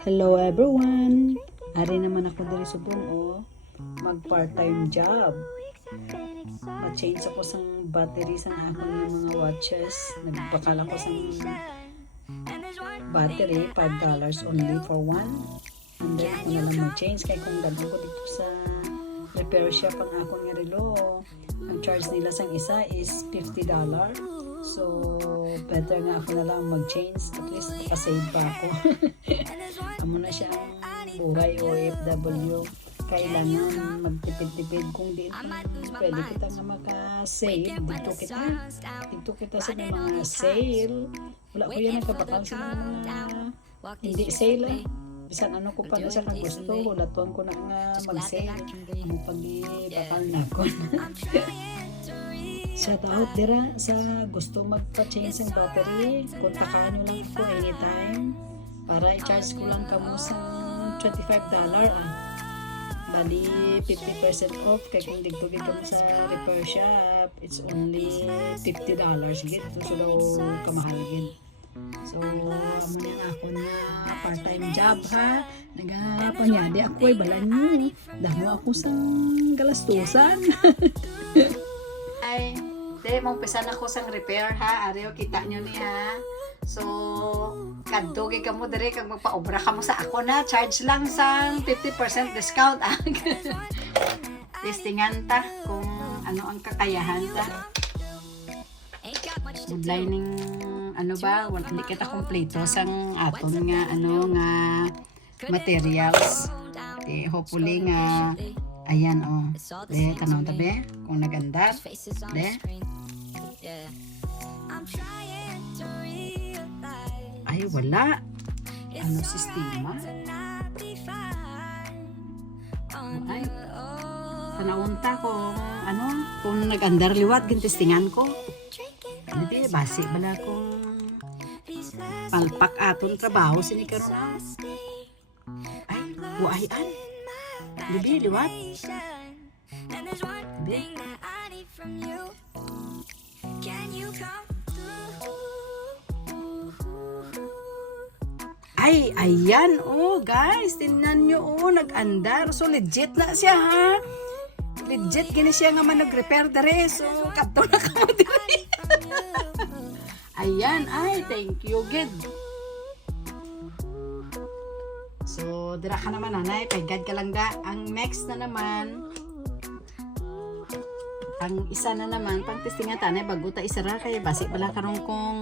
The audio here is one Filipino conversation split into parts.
Hello everyone! Ari naman ako diri subong mag part-time job. Ma-change ako sang battery sang akong mga watches. Nagbakal ako sang battery, $5 only for one. And then ako na lang mag-change kaya kung dagan ko dito sa repair shop ang akong nga relo. Ang charge nila sang isa is $50. So, better nga ako na lang mag-change. At least nakasave pa ako. Amo na siya ang buhay OFW. Kailangan magtipid-tipid. Kung di pwede kita nga maka-save, dito kita sa mga sale. Wala ko yan nagkabakal sa mga hindi sale ah. Bisan ano ko pa na sa gusto, hulaton ko na nga mag-sale. Amo pag-bakal na ko. Shout out dira sa gusto magpa-change ng battery. Kontakan nyo lang ko anytime para i-charge ko lang kamo sa $25 Bali 50% off kaya kung digtugid kamo sa repair shop it's only $50. Sige, ito so daw kamahalagin. So, amo na ako na part-time job ha. Nagapanyadi ako ay balan nyo. Damo ako sa galastusan. Ay, mong pisan ako sang repair ha. Areo, kita nyo ni ha. So, kadto ka mo dire kag magpa-obra ka mo sa ako na. Charge lang sang 50% discount. Listingan ta kung ano ang kakayahan ta. Good lining, ano ba? Hindi kita kompleto sang aton nga, ano nga materials. Okay, hopefully nga ayan de tanaw tabi kung naganda de ay wala ano sistema ay panawunta ko ano kung nagandar liwat gintistingan ko hindi basi bala kung palpak aton trabaho sini karon ay buayan Libi, liwat? Libi? Ay, ayan, guys. Tingnan nyo, nag-andar. So, legit na siya, ha? Legit, gini siya nga man nag-repair dere. So, kapto na ka mo dere. Ayan, ay, thank you, good. So, dira ka naman nanay, paigad ka lang ga. Ang next na naman, ang isa na naman, pang testing nga tanay, bago ta isara kaya basi bala karong kung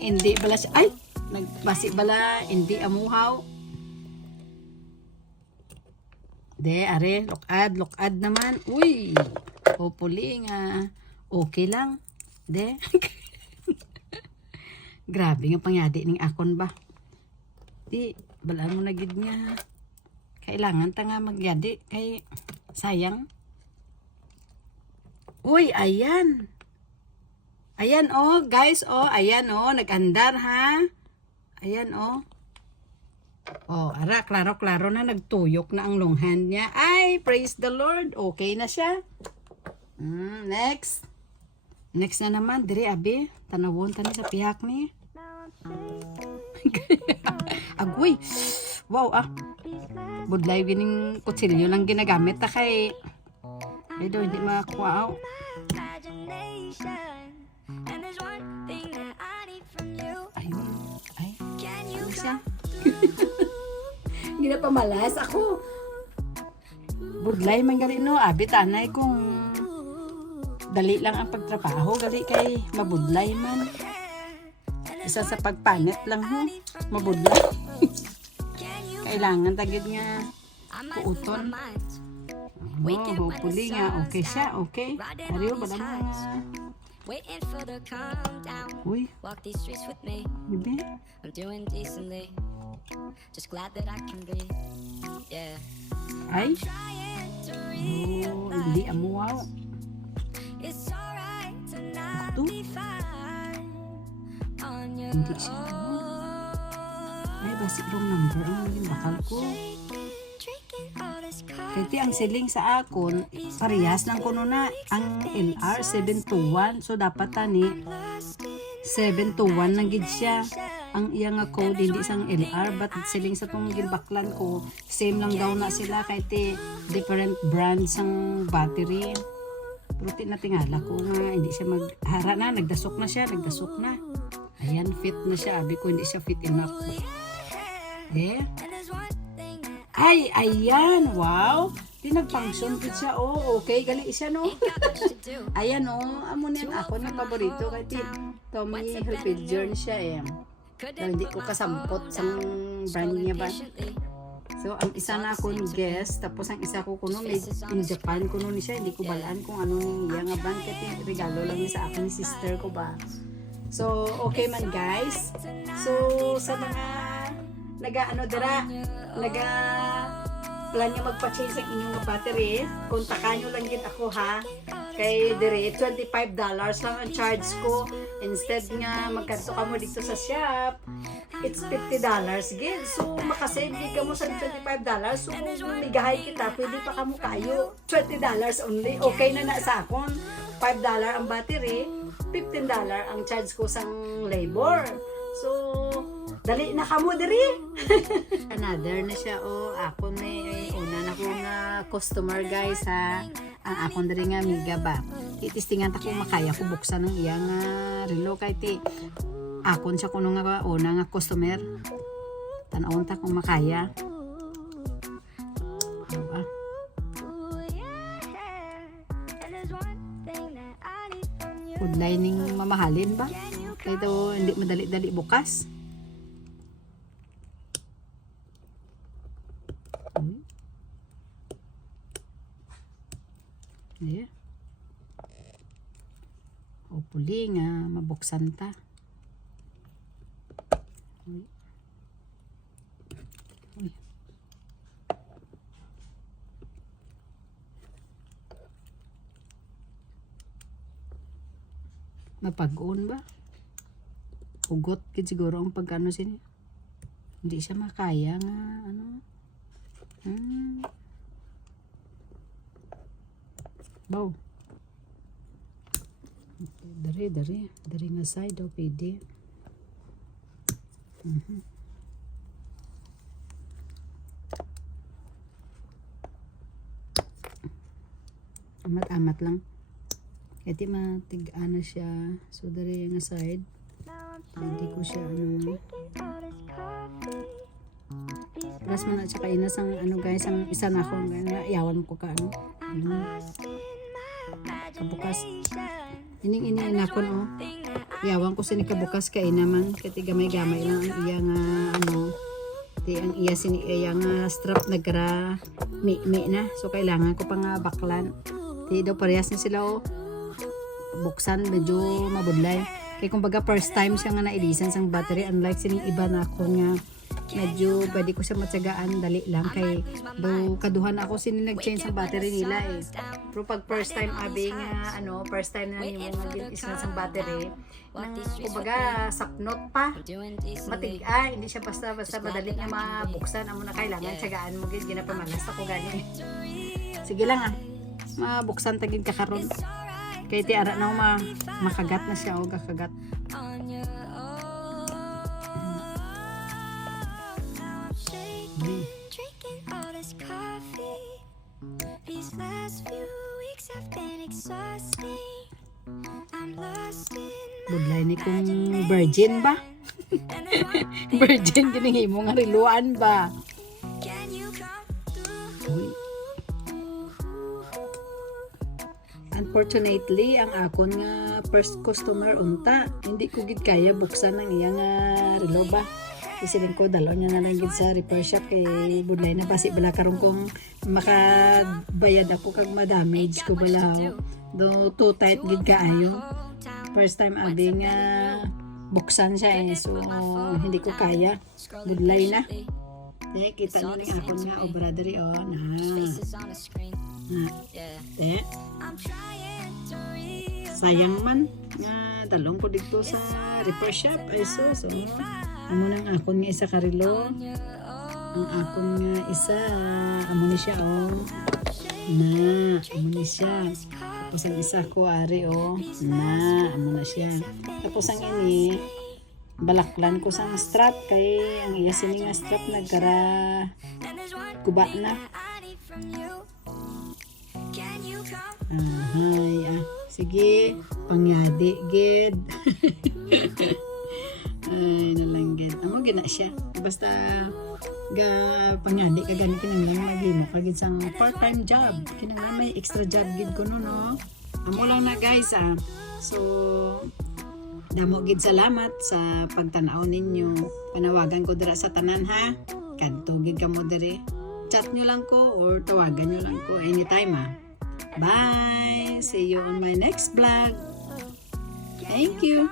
hindi bala siya, ay! Nagbasi bala, hindi amuhaw. De, are, lokad naman. Uy! Hopefully nga, okay lang. De. Grabe nga pangyadi ning akon ba. Di, balaan mo na gid niya. Kailangan ta nga magyadi kay sayang. Uy, ayan. Ayan guys, ayan nag-andar ha. Ayan ara, klaro na nagtuyok na ang long hand niya. Ay, praise the Lord. Okay na siya. Next. Next na naman, diri abi, tanawon tani sa pihak ni. Agoy. Wow, budlay gining kutsilyo lang ginagamit ta kay do hindi makakuha. Ayun. Ay. Ano siya? Ginapamalas ako. Budlay man gali no, abi tanay kung dali lang ang pagtrabaho gali kay mabudlay man. Isa sa pagpanit lang mabudlay. Kailangan tagid nga kuuton. Hopefully nga okay siya, okay. Ariyo ba naman uy, bibi. Ay, hindi amuaw. Ito. Hindi siya ay basic wrong number ang naging bakal ko. Kasi ang siling sa akon parehas lang kuno na ang LR 721 so dapat tani 721 lang gid siya. ang iya nga code hindi sang LR but siling sa tong ginbaklan ko same lang daw na sila kay ti different brands ang battery. Pero tingala ko nga hindi siya maghara na, nagdasok na siya. Ayan, fit na siya. Abi ko hindi siya fit enough. Ay, ayan, wow. Nag-function din siya. Oh, okay, gali siya, no? Ayan, oh, amo niyan ako ng paborito kay Tommy Hilfiger siya Pero hindi ko kasampot sang brand niya ba. So, ang isa na akong guest, tapos ang isa ko kuno made in Japan kuno ni siya. Hindi ko balaan kung ano niya nga brand kaya regalo lang niya sa akin ni sister ko ba. So, okay man guys. So, sa mga plan nyo magpa-change ang inyong battery, kontakan nyo lang din ako ha. Kay dire, $25 lang ang charge ko. Instead nga magkanto ka mo dito sa shop, it's $50 gid. So makasave ka mo sa $25. So kung migahay kita, pwede pa ka mo kayo. $20 only. Okay na sa akon. $5 ang battery, $15 ang charge ko sang labor. So dali na kamo diri. Another na siya ako may una na ko nga customer guys ha. Ang akon diri nga amiga ba. Titistingan ta kung makaya ko buksan ng iyang relo kay ti. Akon siya kuno nga una nga customer. Tan-awon ta kung makaya. Food lining mamahalin ba? Ito hindi madali-dali bukas. Yeah. Hopefully nga mabuksan ta. Uy. Mapag-on ba? Ugot kid siguro ang pagkano sini. Hindi siya makaya nga ano. Bow. Okay, dari nga side pwede. Amat-amat lang. Kaya matig-ana siya. So dari nga side. Hindi ko siya plus man at saka inas ang guys ang isa na ako iyawan ko ka kabukas ining inakon iyawan ko sa ni kabukas kay naman kati gamay-gamay lang ang iya nga ang iya sini iya nga strap nagkara mi na so kailangan ko pa nga baklan di daw parehas na sila buksan medyo mabudlay kay kumbaga first time siya nga nailisan sang battery unlike sining iba na ako nga medyo pwede ko siya matsagaan dali lang kay do kaduhan ako sini nag-change ang battery nila pero pag first time abi nga first time na nimo nga gin-isna sang battery kumbaga sapnot pa matig-a hindi siya basta madali nga mabuksan amo na kailangan tsagaan mo gid ginapamalas ako gani sige lang mabuksan tagid ka karon kay ti ara na makagat na siya kakagat Drinking all this coffee. These last few weeks have been exhausting. I'm lost in budlay ni kung virgin ba? Virgin kining imo nga riluan ba? Can you come through? Unfortunately, ang akon nga first customer unta, hindi ko gid kaya buksan ang iyang relo ba? Isiling ko dalaw niya na lang gid sa repair shop kay budlay na basi bala karon kung makabayad ako kag ma-damage ko bala do too tight gid kaayo. First time abi nga buksan siya so hindi ko kaya budlay na. Kita niyo ni akon nga brother sayang man nga dalong ko dito sa repair shop so amo nang akon nga isa karilo ang akon nga isa amo ni siya amo ni siya tapos ang isa ko ari na amo na siya tapos ang ini balaklan ko sa strap kay ang iya sini nga strap nagkara And there's one kuba na. I need from you. Can you come? Sige, pangyadi gid. Ay, nalanggit. Amo gina siya. Basta ga pangyadi ka gani kinahanglan magimo kagid sang part-time job. Kinahanglan may extra job gid ko no. Amo lang na guys So damo gid salamat sa pagtan-aw ninyo. Panawagan ko dira sa tanan ha. Kadto gid kamo diri. Chat nyo lang ko or tawagan nyo lang ko anytime Bye! See you on my next vlog. Thank you.